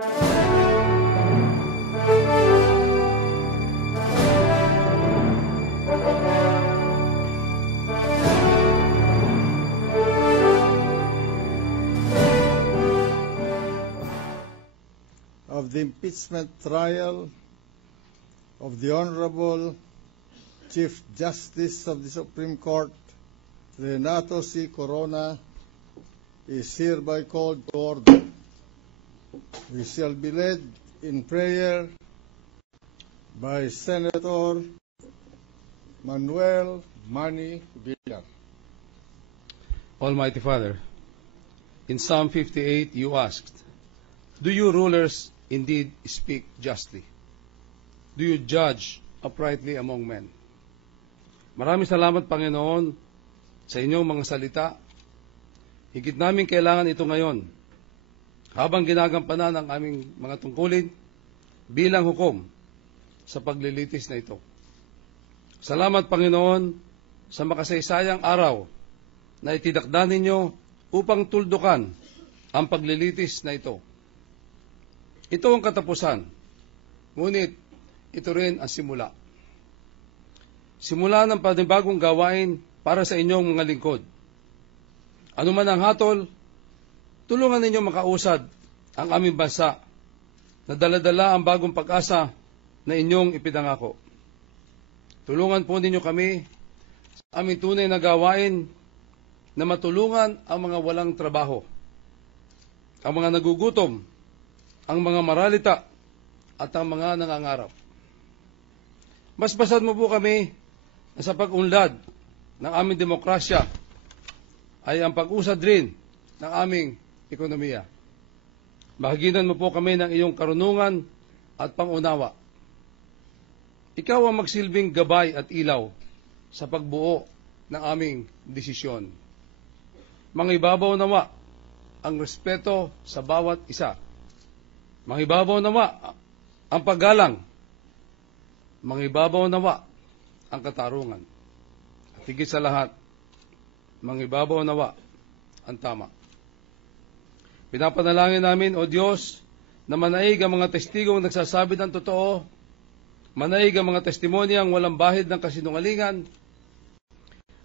Of the impeachment trial of the Honorable Chief Justice of the Supreme Court, Renato C. Corona, is hereby called to order. We shall be led in prayer by Senator Manuel Manny Villar. Almighty Father, in Psalm 58 you asked, "Do you rulers indeed speak justly? Do you judge uprightly among men?" Maraming salamat, Panginoon, sa inyong mga salita. Higit namin kailangan ito ngayon, habang ginagampanan ang aming mga tungkulin bilang hukom sa paglilitis na ito. Salamat, Panginoon, sa makasaysayang araw na itinakda ninyo upang tuldukan ang paglilitis na ito. Ito ang katapusan, ngunit ito rin ang simula. Simula ng panibagong gawain para sa inyong mga lingkod. Ano man ang hatol, tulungan ninyo makausad ang aming bansa na daladala ang bagong pag-asa na inyong ipinangako. Tulungan po ninyo kami sa aming tunay na gawain na matulungan ang mga walang trabaho, ang mga nagugutom, ang mga maralita, at ang mga nangangarap. Basbasan mo po kami na sa pag-unlad ng aming demokrasya ay ang pag-usad rin ng aming ekonomiya. Bahaginan mo po kami ng iyong karunungan at pangunawa. Ikaw ang magsilbing gabay at ilaw sa pagbuo ng aming desisyon. Mangibabaw nawa ang respeto sa bawat isa. Mangibabaw nawa ang paggalang. Mangibabaw nawa ang katarungan. At higit sa lahat, mangibabaw nawa ang tama. Pinapanalangin namin, O Diyos, na manaig ang mga testigong nagsasabi ng totoo, manaig ang mga testimonyang walang bahid ng kasinungalingan,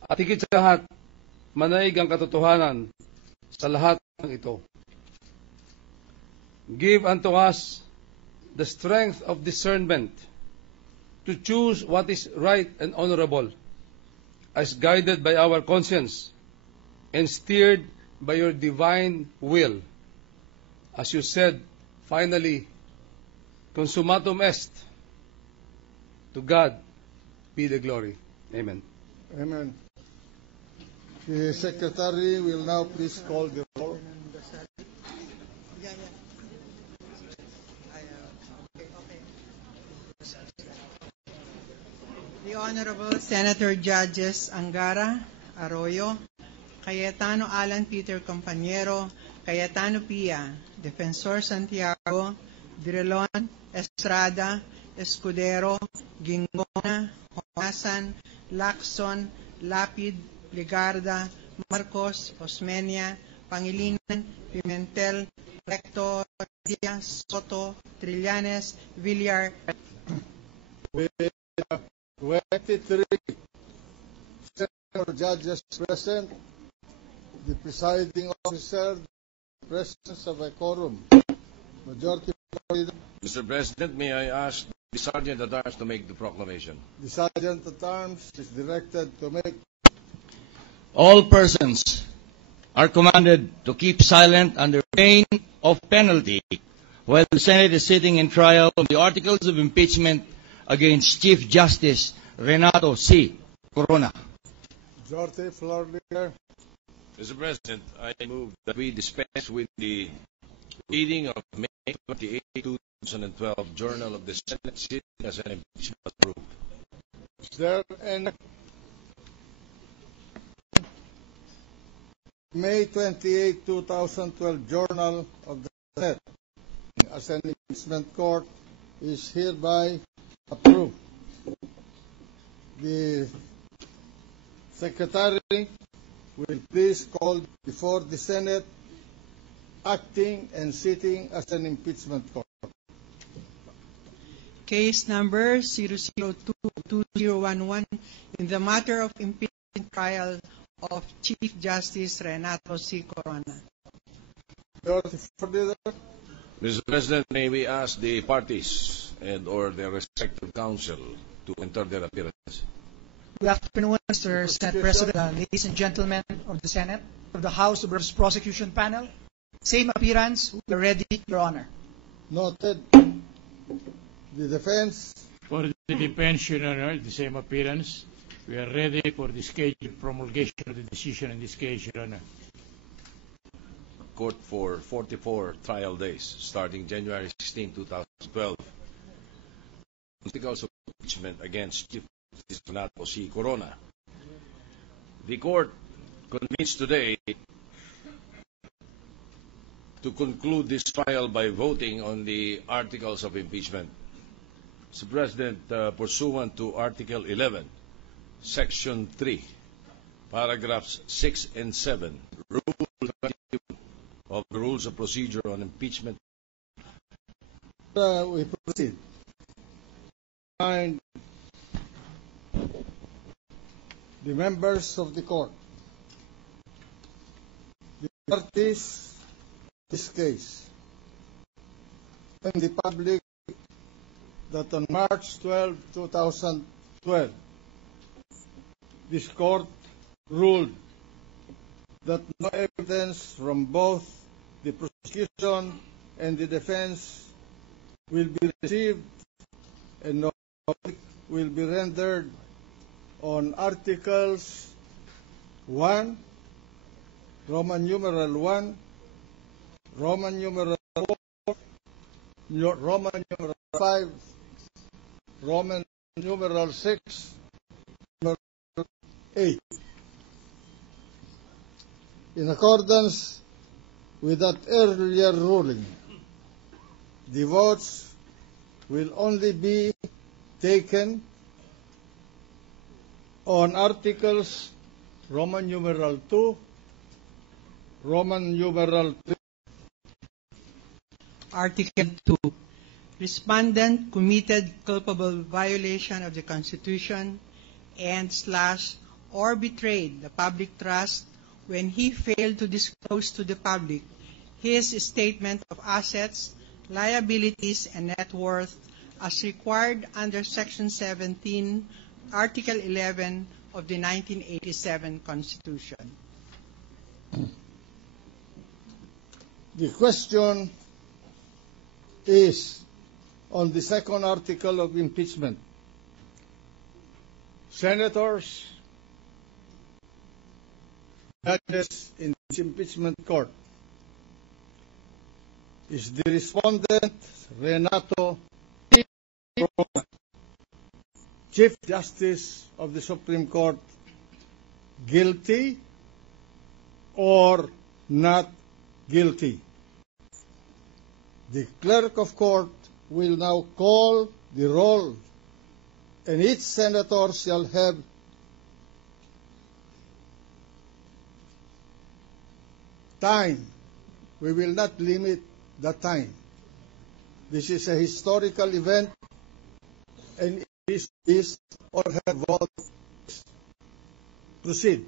at higit sa lahat, manaig ang katotohanan sa lahat ng ito. Give unto us the strength of discernment to choose what is right and honorable, as guided by our conscience and steered by your divine will. As you said, finally, consummatum est. To God be the glory. Amen. Amen. The Secretary will now please call the roll. The Honorable Senator Judges Angara, Arroyo, Cayetano Alan Peter Compañero, Cayetano Pia, Defensor Santiago, Direlon, Estrada, Escudero, Gingona, Honasan, Lacson, Lapid, Ligarda, Marcos, Osmeña, Pangilinan, Pimentel, Rector, Diaz, Soto, Trillanes, Villar. With 23 Senator Judges present, the presiding officer, the presence of a quorum. Majority. Mr. President, may I ask the Sergeant at Arms to make the proclamation? The Sergeant at Arms is directed to make. All persons are commanded to keep silent under pain of penalty while the Senate is sitting in trial on the articles of impeachment against Chief Justice Renato C. Corona. Majority floor leader. Mr. President, I move that we dispense with the reading of May 28, 2012 Journal of the Senate sitting as an impeachment approved. Is there any May 28, 2012 Journal of the Senate as an impeachment court is hereby approved. The Secretary will please call before the Senate acting and sitting as an impeachment court. Case number 002-2011 in the matter of impeachment trial of Chief Justice Renato C. Corona. Mr. President, may we ask the parties and or their respective counsel to enter their appearance. Good afternoon, Mr. Senate President, ladies and gentlemen of the Senate, of the House of Representatives Prosecution Panel. Same appearance, we are ready, Your Honor. Noted. The defense. For the defense, Your Honor, the same appearance. We are ready for the scheduled promulgation of the decision in this case, Your Honor. Court for 44 trial days, starting January 16, 2012. Articles of impeachment against Chief Justice Renato C. Corona. The court convenes today to conclude this trial by voting on the articles of impeachment. Mr. President, pursuant to Article 11, Section 3, Paragraphs 6 and 7, Rule 22 of the Rules of Procedure on Impeachment. We proceed. And the members of the court, the parties in this case, and the public that on March 12, 2012, this court ruled that no evidence from both the prosecution and the defense will be received and no verdict will be rendered on Articles 1, Roman numeral 1, Roman numeral 4, Roman numeral 5, Roman numeral 6, numeral 8. In accordance with that earlier ruling, the votes will only be taken on Articles Roman numeral 2, Roman numeral 3. Article 2. Respondent committed culpable violation of the Constitution and / or betrayed the public trust when he failed to disclose to the public his statement of assets, liabilities, and net worth as required under Section 17, Article 11 of the 1987 Constitution. The question is on the second article of impeachment. Senators, judges in this impeachment court, is the respondent Renato C. Corona, Chief Justice of the Supreme Court, guilty or not guilty? The clerk of court will now call the roll, and each senator shall have time. We will not limit the time. This is a historical event, and it is or her vote. Proceed.